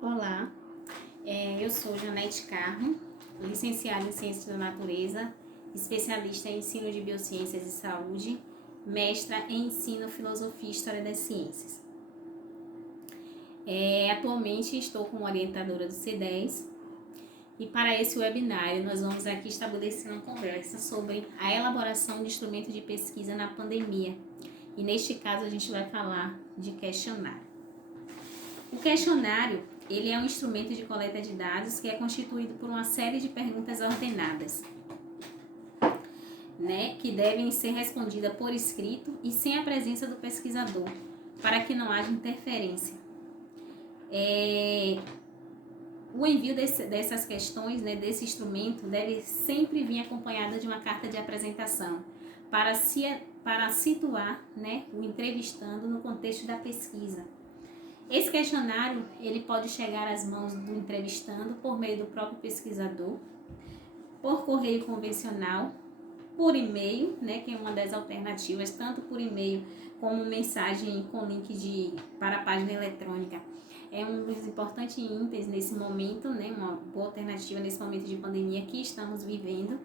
Olá, eu sou Janete Carmo, licenciada em Ciências da Natureza, especialista em ensino de biociências e saúde, mestra em ensino, filosofia e história das ciências. Atualmente estou como orientadora do C10 e para esse webinário nós vamos aqui estabelecer uma conversa sobre a elaboração de instrumentos de pesquisa na pandemia. E neste caso a gente vai falar de questionário. O questionário, ele é um instrumento de coleta de dados que é constituído por uma série de perguntas ordenadas, que devem ser respondidas por escrito e sem a presença do pesquisador, para que não haja interferência. O envio dessas questões, desse instrumento, deve sempre vir acompanhado de uma carta de apresentação, para situar o entrevistando no contexto da pesquisa. Esse questionário, ele pode chegar às mãos do entrevistando por meio do próprio pesquisador, por correio convencional, por e-mail, que é uma das alternativas, tanto por e-mail como mensagem com link para a página eletrônica. É um dos importantes itens nesse momento, uma boa alternativa nesse momento de pandemia que estamos vivendo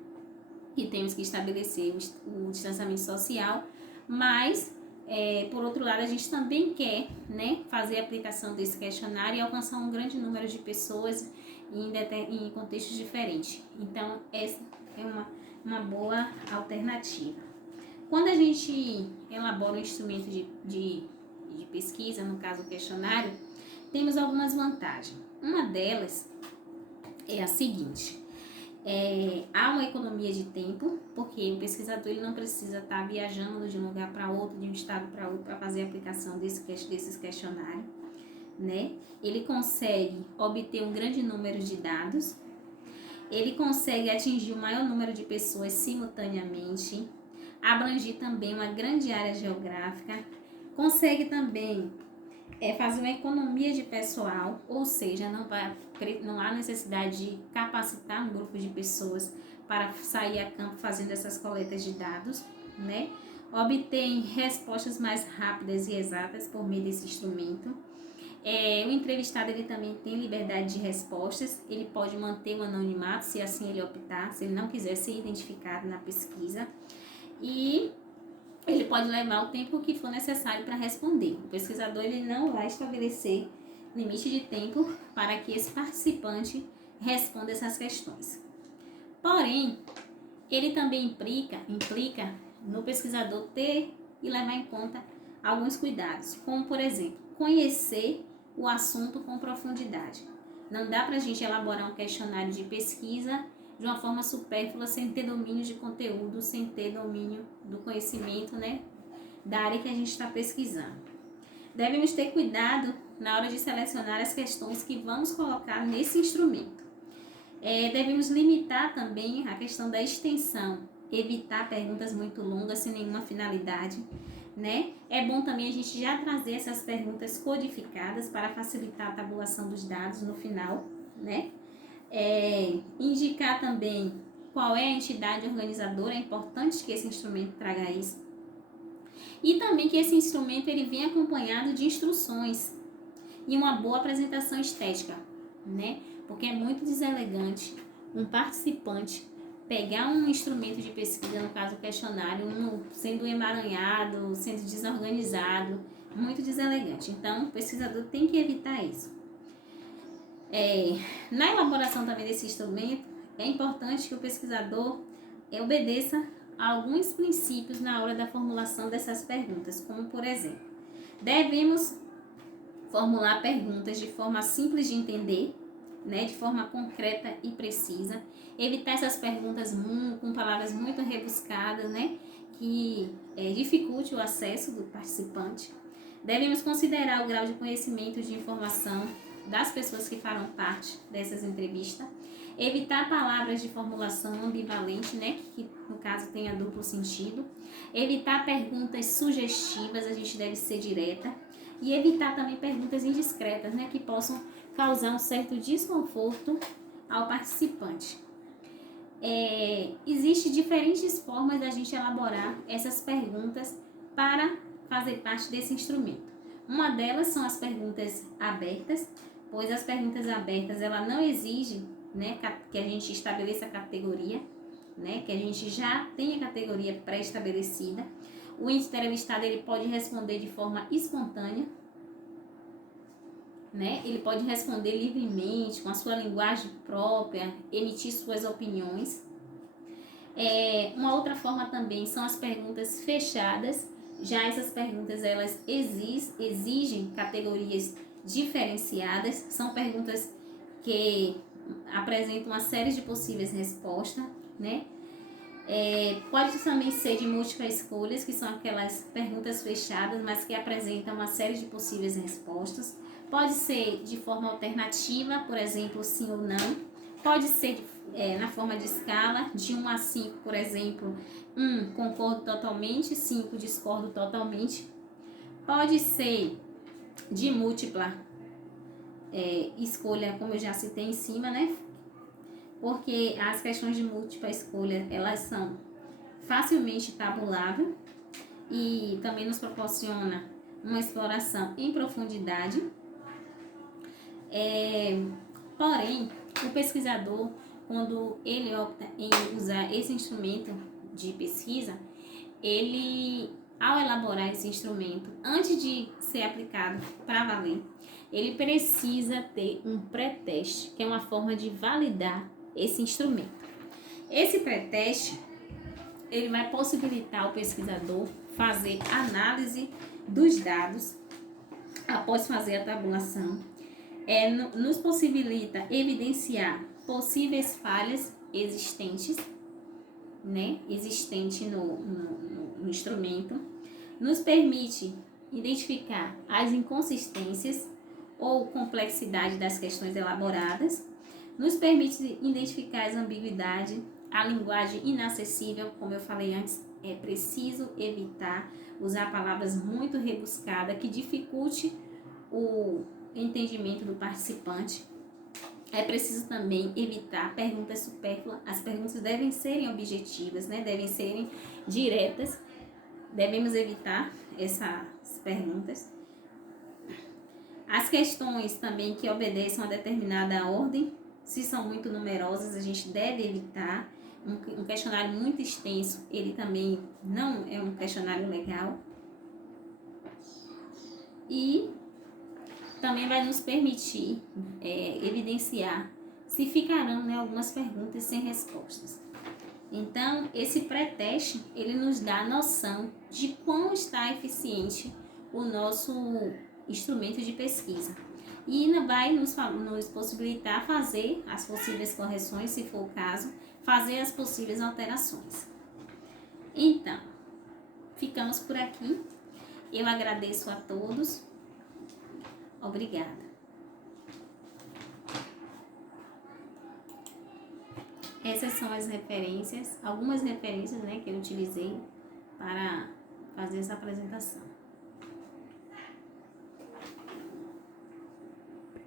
e temos que estabelecer o distanciamento social, mas por outro lado, a gente também quer fazer a aplicação desse questionário e alcançar um grande número de pessoas em contextos diferentes. Então, essa é uma boa alternativa. Quando a gente elabora um instrumento de pesquisa, no caso o questionário, temos algumas vantagens. Uma delas é a seguinte: há uma economia de tempo, porque o pesquisador ele não precisa estar viajando de um lugar para outro, de um estado para outro, para fazer a aplicação desses questionários, Ele consegue obter um grande número de dados, ele consegue atingir o maior número de pessoas simultaneamente, abranger também uma grande área geográfica, consegue também fazer uma economia de pessoal, ou seja, não há necessidade de capacitar um grupo de pessoas para sair a campo fazendo essas coletas de dados, Obtém respostas mais rápidas e exatas por meio desse instrumento. O entrevistado ele também tem liberdade de respostas, ele pode manter o anonimato se assim ele optar, se ele não quiser ser identificado na pesquisa, e ele pode levar o tempo que for necessário para responder. O pesquisador ele não vai estabelecer limite de tempo para que esse participante responda essas questões. Porém, ele também implica no pesquisador ter e levar em conta alguns cuidados, como, por exemplo, conhecer o assunto com profundidade. Não dá para a gente elaborar um questionário de pesquisa de uma forma supérflua, sem ter domínio de conteúdo, sem ter domínio do conhecimento, da área que a gente está pesquisando. Devemos ter cuidado na hora de selecionar as questões que vamos colocar nesse instrumento. Devemos limitar também a questão da extensão, evitar perguntas muito longas sem nenhuma finalidade, É bom também a gente já trazer essas perguntas codificadas para facilitar a tabulação dos dados no final, Indicar também qual é a entidade organizadora, é importante que esse instrumento traga isso. E também que esse instrumento ele venha acompanhado de instruções e uma boa apresentação estética, Porque é muito deselegante um participante pegar um instrumento de pesquisa, no caso o questionário, sendo emaranhado, sendo desorganizado, muito deselegante. Então, o pesquisador tem que evitar isso. Na elaboração também desse instrumento, é importante que o pesquisador obedeça a alguns princípios na hora da formulação dessas perguntas, como, por exemplo, devemos formular perguntas de forma simples de entender, de forma concreta e precisa, evitar essas perguntas com palavras muito rebuscadas, que dificulte o acesso do participante. Devemos considerar o grau de conhecimento de informação das pessoas que farão parte dessas entrevistas, evitar palavras de formulação ambivalente, que no caso tenha duplo sentido, evitar perguntas sugestivas, a gente deve ser direta, e evitar também perguntas indiscretas, que possam causar um certo desconforto ao participante. Existem diferentes formas da gente elaborar essas perguntas para fazer parte desse instrumento. Uma delas são as perguntas abertas, pois as perguntas abertas, ela não exige, né, que a gente estabeleça a categoria, né, que a gente já tenha categoria pré-estabelecida. O entrevistado, ele pode responder de forma espontânea, né, ele pode responder livremente, com a sua linguagem própria, emitir suas opiniões. Uma outra forma também são as perguntas fechadas. Já essas perguntas, elas exigem categorias diferenciadas, são perguntas que apresentam uma série de possíveis respostas, né? Pode também ser de múltiplas escolhas, que são aquelas perguntas fechadas, mas que apresentam uma série de possíveis respostas. Pode ser de forma alternativa, por exemplo, sim ou não. Pode ser na forma de escala, de 1 a 5, por exemplo, 1 concordo totalmente, 5 discordo totalmente. Pode ser de múltipla escolha, como eu já citei em cima, né? Porque as questões de múltipla escolha, elas são facilmente tabuláveis e também nos proporciona uma exploração em profundidade. Porém, o pesquisador, quando ele opta em usar esse instrumento de pesquisa, ele, ao elaborar esse instrumento, antes de ser aplicado para valer, ele precisa ter um pré-teste, que é uma forma de validar esse instrumento. Esse pré-teste, ele vai possibilitar ao pesquisador fazer análise dos dados após fazer a tabulação, nos possibilita evidenciar possíveis falhas existentes, né, no instrumento, nos permite identificar as inconsistências ou complexidade das questões elaboradas, nos permite identificar as ambiguidades, a linguagem inacessível, como eu falei antes, é preciso evitar usar palavras muito rebuscadas que dificulte o entendimento do participante. É preciso também evitar perguntas supérfluas. As perguntas devem serem objetivas, né? Devem serem diretas. Devemos evitar essas perguntas. As questões também que obedeçam a determinada ordem, se são muito numerosas, a gente deve evitar. Um questionário muito extenso, ele também não é um questionário legal. E também vai nos permitir evidenciar se ficarão, né, algumas perguntas sem respostas. Então, esse pré-teste, ele nos dá a noção de quão está eficiente o nosso instrumento de pesquisa. E vai nos possibilitar fazer as possíveis correções, se for o caso, fazer as possíveis alterações. Então, ficamos por aqui. Eu agradeço a todos. Obrigada. Essas são as referências, algumas referências, né, que eu utilizei para fazer essa apresentação.